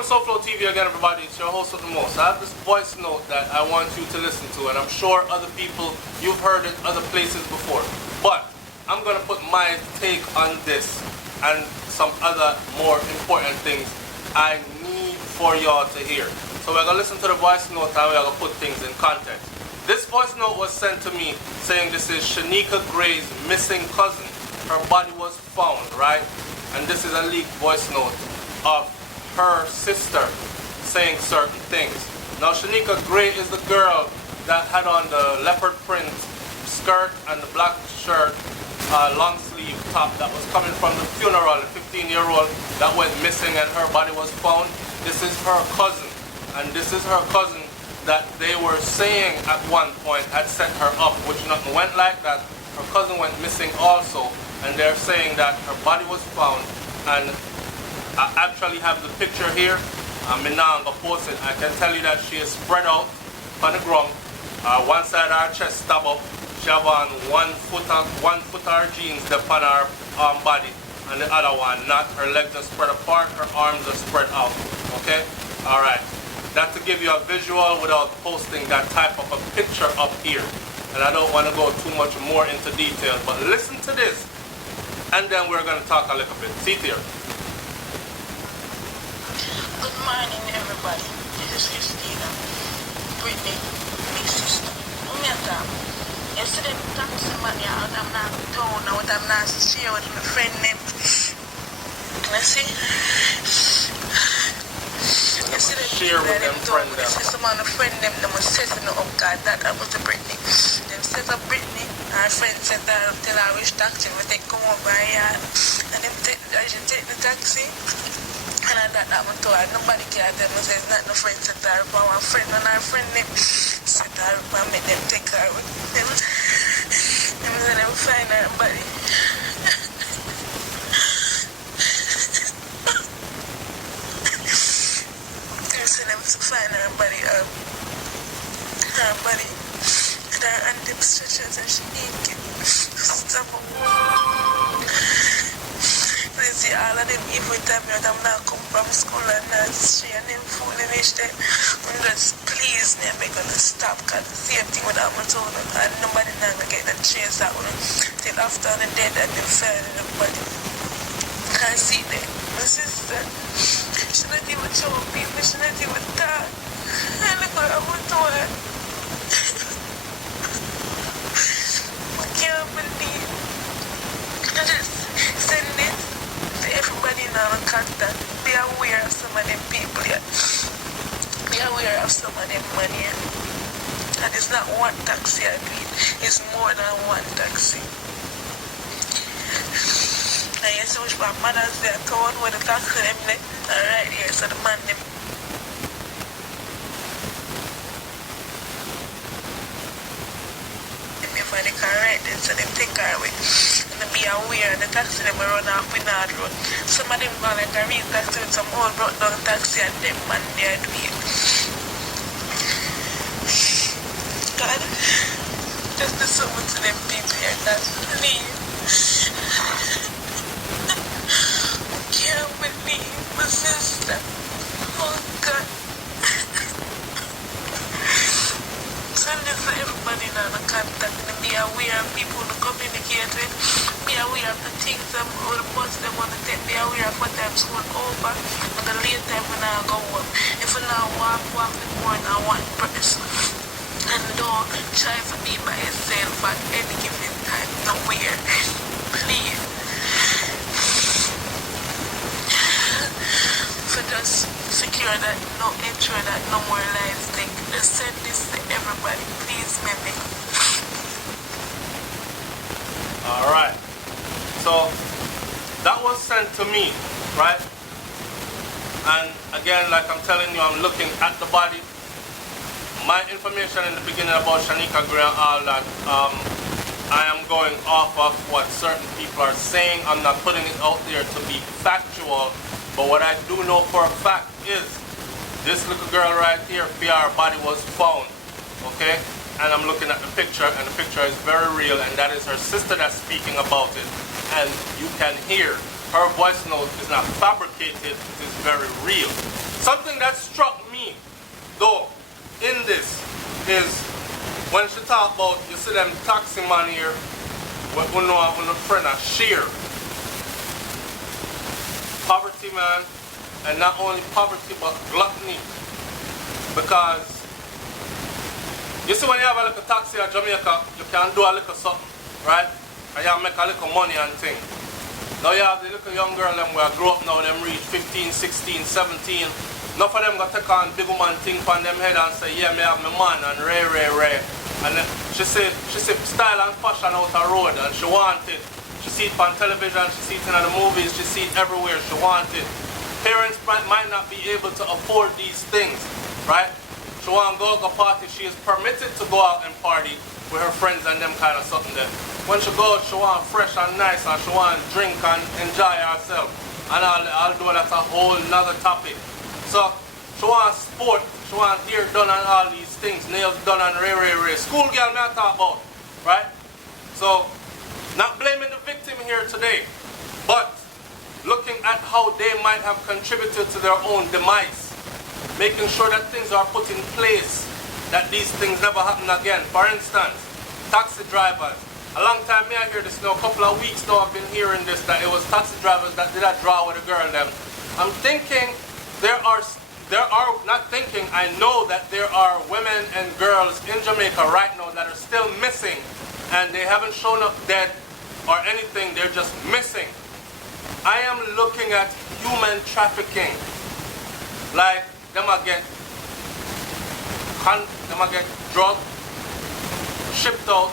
Welcome to SouFLoTV again, everybody. It's your host with the most. I have this voice note that I want you to listen to, and I'm sure other people, you've heard it other places before. But I'm going to put my take on this and some other more important things I need for y'all to hear. So we're going to listen to the voice note and we're going to put things in context. This voice note was sent to me saying this is Shanika Gray's missing cousin. Her body was found, right? And this is a leaked voice note of her sister saying certain things. Now Shanika Gray is the girl that had on the leopard print skirt and the black shirt, long sleeve top that was coming from the funeral, the 15-year-old that went missing and her body was found. This is her cousin, and this is her cousin that they were saying at one point had set her up, which nothing went like that. Her cousin went missing also, and they're saying that her body was found, and I actually have the picture here. I'm now going to post it. I can tell you that she is spread out on the ground. One side of her chest stab up. She have on one foot of her jeans upon her body, and the other one not. Her legs are spread apart, her arms are spread out. Okay? Alright. That's to give you a visual without posting that type of a picture up here. And I don't want to go too much more into detail, but listen to this, and then we're going to talk a little bit. See here. Good morning, everybody. This is Christina, Brittany, big sister. Yesterday, I talked to somebody out of my town, and I'm not share with my friend named. Let's see. Yesterday, share with them friend them. Some of the friend them was setting up God that was the Brittany. Them set up Brittany. Our friend said that till I wish taxi we take come over here, and them take the taxi. And I thought that one too, nobody can tell me, it's not no friend set her up, one friend and our friend them set her up and make them take her with them. Them say them find her body. Them say them find her body, and them stretchers and she naked. Stop up. They see all of them every time I'm not come from school and not see and them foolish them. Just please me, I'm gonna stop, because the same thing with my told them, and nobody now gonna get that chase out till after the dead and them fell in the body. Can't see them. My sister, she not even show people, she not even talk. And look what I'm told her. I can't believe. I just send this. Everybody now in contact, be aware of some of them people here. Be aware of some of them money. And it's not one taxi I need, it's more than one taxi. And you see which my mother's there, told where the taxi them there, right here, so the man them. If I can write it, so them take her away. Be aware the taxi them run off in hard road. Some of them go like a real taxi with some old brought down taxi and them man they are doing. God, just do something to them people here, God, please. I can't believe my sister. Oh God. Send this for everybody now to contact and be aware of people to communicate with. Be aware of the things that all the bus they want to take. Be aware of what time school over and the late time when I go home. If I now walk with more than one person. And don't try to be by yourself at any given time. Nowhere. Please. For just secure that, ensure that no more lives take. Just send this to everybody. Please, maybe. Alright. So that was sent to me, right? And again, like I'm telling you, I'm looking at the body. My information in the beginning about Shanika Gray and all that, I am going off of what certain people are saying. I'm not putting it out there to be factual, but what I do know for a fact is this little girl right here, her body was found, okay? And I'm looking at the picture, and the picture is very real, and that is her sister that's speaking about it. And you can hear her voice note is not fabricated, it is very real. Something that struck me, though, in this is when she talk about, you see them taxi man here, what we know a friend of share. Poverty, man, and not only poverty but gluttony. Because you see when you have a little taxi in Jamaica, you can do a little something, right? And you make a little money and thing. Now you have the little young girl them where grow up now, them reach 15, 16, 17. Enough of them got to take on big woman thing on them head and say, yeah, me have my man and ray. And then she see style and fashion out the road and she want it. She see it on television, she see it in the movies, she see it everywhere, she want it. Parents might not be able to afford these things, right? She want to go party, she is permitted to go out and party with her friends and them kind of something there. When she goes, she want fresh and nice and she want drink and enjoy herself. And I'll do that's a whole nother topic. So she want sport, she want hair done and all these things, nails done and ray. School girl me I talk about, right? So, not blaming the victim here today, but looking at how they might have contributed to their own demise, making sure that things are put in place, that these things never happen again. For instance, taxi drivers. A long time me I hear this now, a couple of weeks now I've been hearing this, that it was taxi drivers that did a draw with a girl them. I'm thinking I know that there are women and girls in Jamaica right now that are still missing and they haven't shown up dead or anything, they're just missing. I am looking at human trafficking. Like, them I get drugged, shipped out,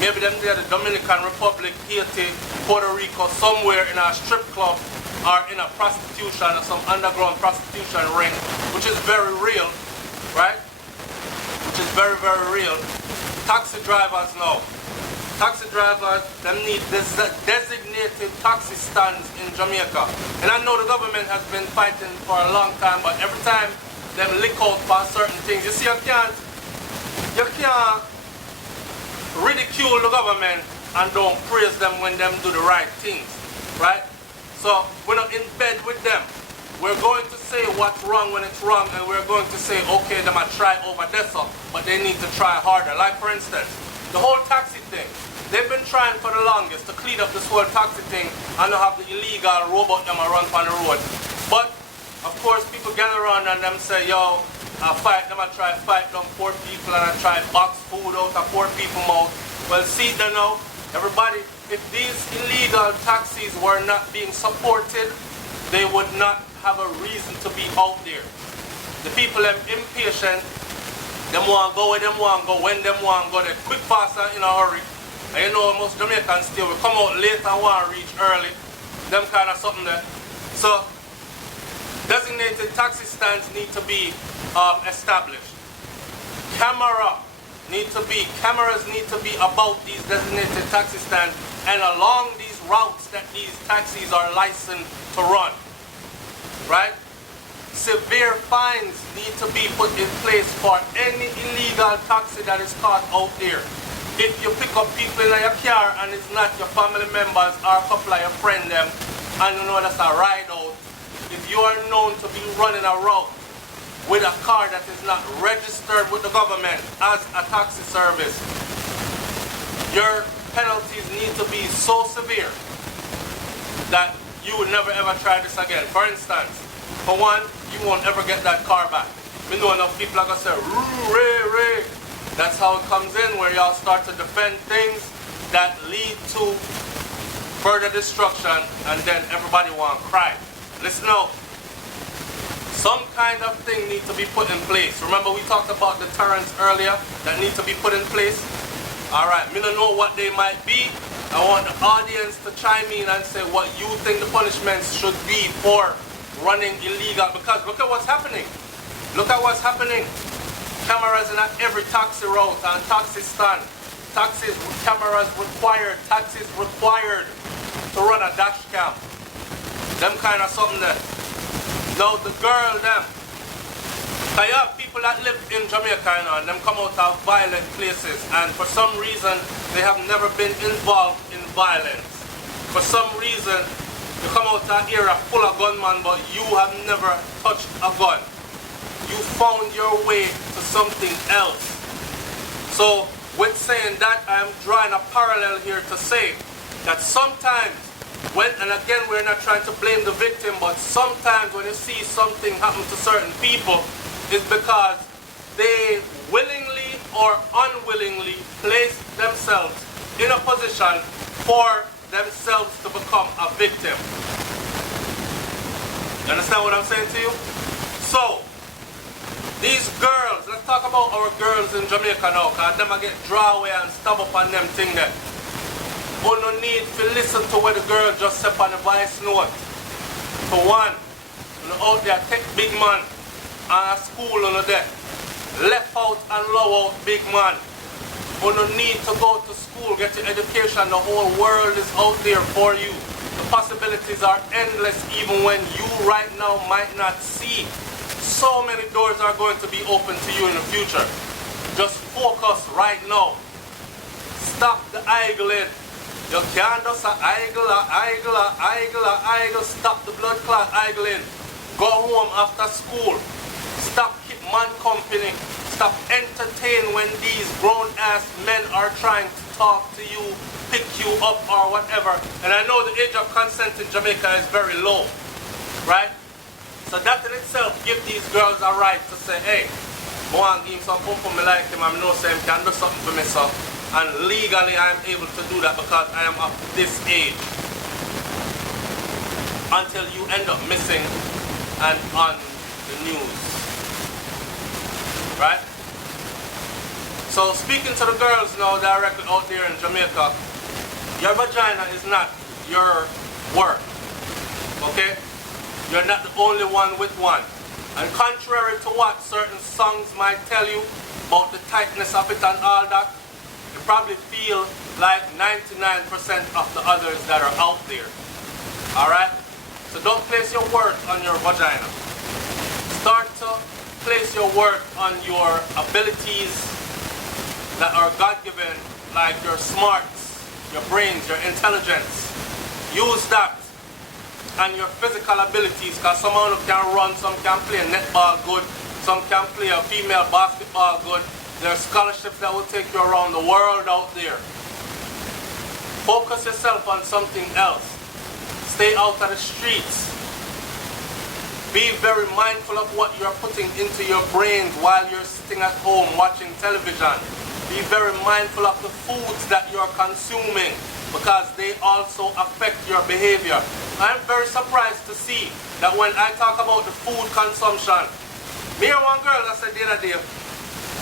maybe them there the Dominican Republic, Haiti, Puerto Rico, somewhere in a strip club or in a prostitution or some underground prostitution ring, which is very real, right? Which is very real. Taxi drivers now. Taxi drivers, them need designated taxi stands in Jamaica. And I know the government has been fighting for a long time, but every time them lick out for certain things, you see you can't ridicule the government and don't praise them when them do the right things, right? So we're not in bed with them. We're going to say what's wrong when it's wrong, and we're going to say, okay, them might try over this up, but they need to try harder. Like for instance, the whole taxi thing. They've been trying for the longest to clean up this whole taxi thing and not have the illegal robot them run on the road. But of course people gather around and them say, yo, I try fight them poor people and I try box food out of poor people mouth. Well, see them now, everybody, if these illegal taxis were not being supported, they would not have a reason to be out there. The people are impatient, them want to go where them want to go, when them want to go, they quick, fast and in a hurry. And you know most Jamaicans still will come out late and want to reach early. Them kind of something there. So, designated taxi stands need to be established. Cameras need to be about these designated taxi stands and along these routes that these taxis are licensed to run, right? Severe fines need to be put in place for any illegal taxi that is caught out there. If you pick up people in your car and it's not your family members or a couple of your friends them, and you know that's a ride out, if you are known to be running a route with a car that is not registered with the government as a taxi service, your penalties need to be so severe that you would never ever try this again. For instance, for one, you won't ever get that car back. We know enough people are going to say, ray. That's how it comes in, where y'all start to defend things that lead to further destruction, and then everybody want to cry. Listen out. Some kind of thing needs to be put in place. Remember we talked about deterrents earlier that need to be put in place? Alright, me don't know what they might be. I want the audience to chime in and say what you think the punishments should be for running illegal. Because look at what's happening. Look at what's happening. Cameras in every taxi route and taxi stand. Cameras required, taxis required to run a dash cam. Them kind of something there. Now the girl them, I have people that live in Jamaica and them come out of violent places, and for some reason they have never been involved in violence. For some reason You come out to an area full of gunmen, but you have never touched a gun. You found your way to something else. So, with saying that, I am drawing a parallel here to say that sometimes, and again, we're not trying to blame the victim, but sometimes when you see something happen to certain people, it's because they willingly or unwillingly place themselves in a position for themselves to become a victim. You understand what I'm saying to you? So, these girls, let's talk about our girls in Jamaica now, because them get draw away and stab up on them thing there. You no need to listen to what the girl just said on the voice note. For one, you know, out there take big man and a school on there. Left out and low out big man. You no need to go to school, get your education. The whole world is out there for you. The possibilities are endless even when you right now might not see. So many doors are going to be open to you in the future. Just focus right now. Stop the idling. You can't just idle. Stop the blood clot idling. Go home after school. Stop keep man company. Stop entertain when these grown-ass men are trying to talk to you, pick you up or whatever. And I know the age of consent in Jamaica is very low, right? So that in itself gives these girls a right to say, hey, I want to give him some pump for me like him, I know say him can do something for me, so. And legally I am able to do that because I am of this age. Until you end up missing and on the news. Right? So speaking to the girls now directly out there in Jamaica, your vagina is not your work. Okay? You're not the only one with one. And contrary to what certain songs might tell you about the tightness of it and all that, you probably feel like 99% of the others that are out there. Alright? So don't place your worth on your vagina. Start to place your worth on your abilities that are God-given, like your smarts, your brains, your intelligence. Use that. And your physical abilities, because someone who can run, some can play netball good, some can play a female basketball good. There are scholarships that will take you around the world out there. Focus yourself on something else. Stay out of the streets. Be very mindful of what you're putting into your brains while you're sitting at home watching television. Be very mindful of the foods that you're consuming because they also affect your behavior. I'm very surprised to see that when I talk about the food consumption, me and one girl that said the other day,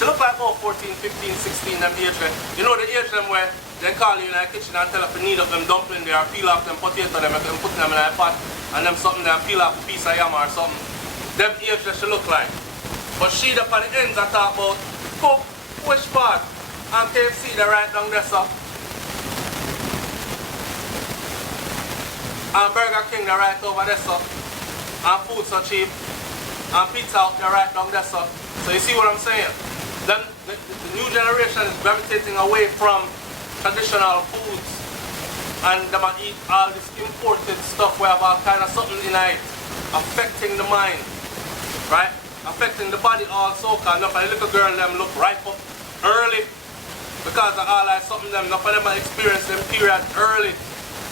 she look like about 14, 15, 16, them age. You know the age them where they call you in the kitchen and tell if you need up them dumpling there, peel off them potato them and put them in a pot and them something there, peel off a piece of yam or something. Them age that she look like. But she up on the ends I talk about cook, which part? And KFC they right down there so. And Burger King they right over there so. And food so cheap. And pizza out there right down there so. So you see what I'm saying? Then the new generation is gravitating away from traditional foods and they might eat all this imported stuff where have all kind of something in it affecting the mind, right? Affecting the body also, because enough of the little girl them look ripe up early because of all that something them, enough of them are experiencing period early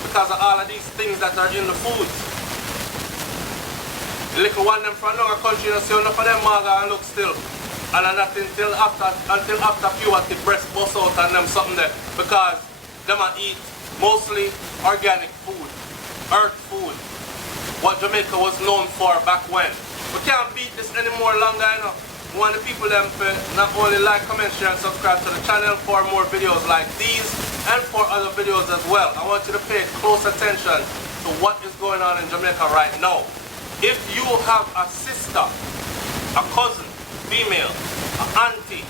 because of all of these things that are in the food. The little one them from another country, you see enough of them maga and look still. And not until after puberty breast bust out and them something there because them a eat mostly organic food, earth food, what Jamaica was known for back when. We can't beat this anymore longer, you know. We want the people them to not only like, comment, share and subscribe to the channel for more videos like these and for other videos as well. I want you to pay close attention to what is going on in Jamaica right now. If you have a sister, a cousin, female, a auntie,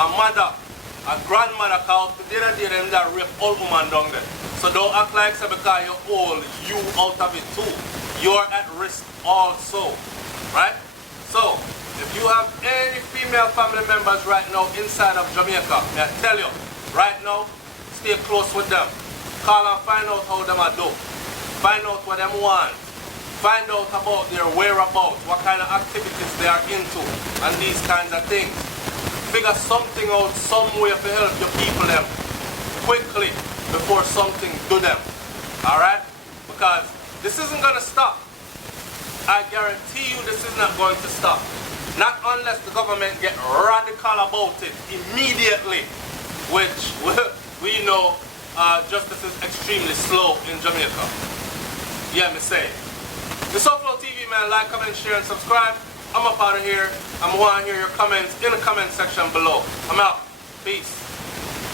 a mother, a grandmother, cause they them that rape old woman down there. So don't act like so because you're old, you out of it too. You're at risk also. Right? So, if you have any female family members right now inside of Jamaica, I tell you, right now, stay close with them. Call and find out how them are do. Find out what them want. Find out about their whereabouts, what kind of activities they are into, and these kinds of things. Figure something out, some way to help your people them quickly before something do them. Alright? Because this isn't going to stop. I guarantee you this is not going to stop. Not unless the government get radical about it immediately, which we know justice is extremely slow in Jamaica. Yeah, me say. The SouFLoTV, man, like, comment, share, and subscribe. I'm up out of here. I'm want to hear your comments in the comment section below. I'm out. Peace.